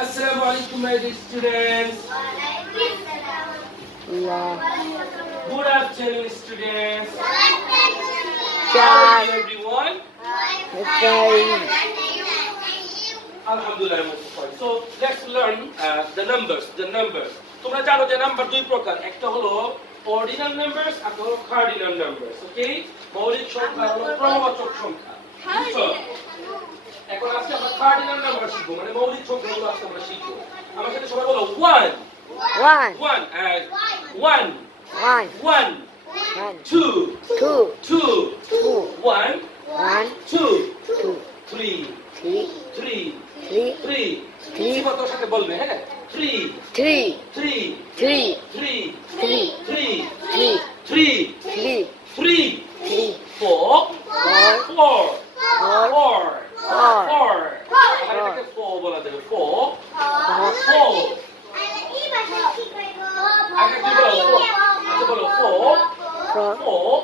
Assalamu alaikum, my dear students. Good afternoon, students. How are you, everyone? Alhamdulillah, I'm fine. So let's learn the numbers. তোমরা জানো যে নাম্বার দুই প্রকার, একটা হলো অর্ডিনাল নাম্বারস আর একটা হলো কার্ডিনাল নাম্বারস। ওকে, মৌলিক সংখ্যা হলো ক্রমবাচক সংখ্যা। বুঝছো? এখন আজকে আমরা কার্ডিনাল নাম্বার শিখবো, মানে মৌলিক সংখ্যাগুলো আজকে আমরা শিখবো। আমার সাথে সবাই বলো 1 1 and 1 1 2 2 1 2 3 3 3 তোমার সাথে বলবে, হ্যাঁ, 3 3 3 3 3 3 3 3 3 4 4 এটাকে 4 বলা যাবে। 4 4 আগে কি বলো? আচ্ছা বলো 4 4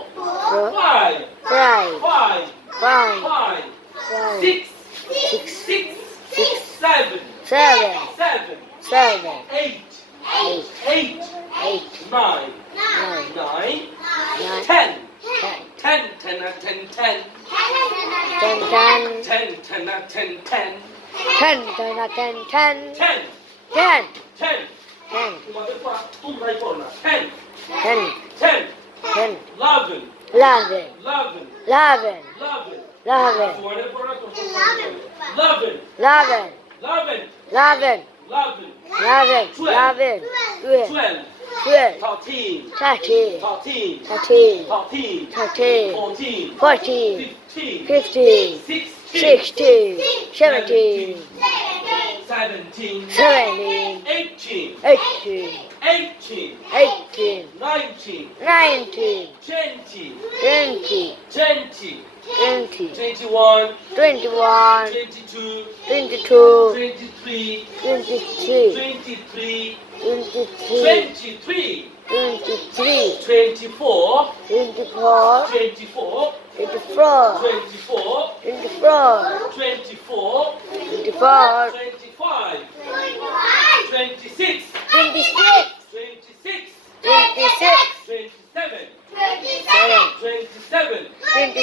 5 5 5 6 6 7 7 8 8 9 9 10 10 10 10 10 তোমাদের তোমরাই পড়ো না। 10 11 16 17 18 19 20 21 22 23 24 26 27 29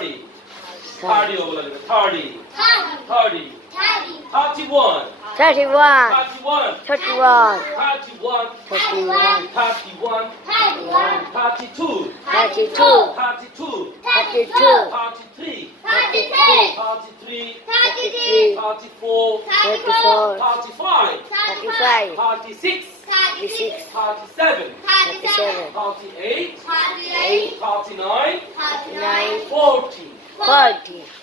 30 party over there. 30 31 31 32 34 36 37 38 39 40 41 42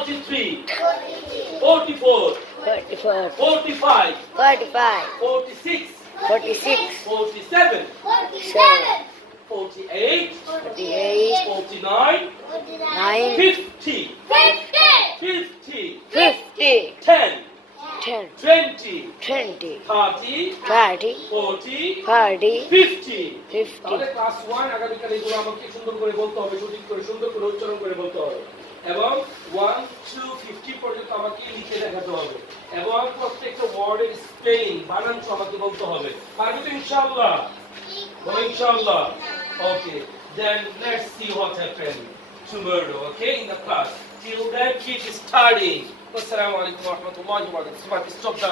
43 44 45 46 47 48 49 50 10 20 30 40 50 তাহলে ক্লাস 1 আগামীকাল এগুলো আমাকে সুন্দর করে বলতে হবে, সঠিক করে সুন্দর করে উচ্চারণ করে বলতে হবে, এবং 1 2 50 পর্যন্ত আমাকে লিখে দেখাতে হবে, এবং প্রত্যেকটা ওয়ার্ডের স্পেলিং বানান আমাকে বলতে হবে। পারবে তো ইনশাআল্লাহ? বলো ইনশাআল্লাহ। ওকে, then let's see what happens tomorrow, okay, in the class. Till then, keep studying. Assalamu alaikum wa rahmatullahi wa barakatuh. Stop that.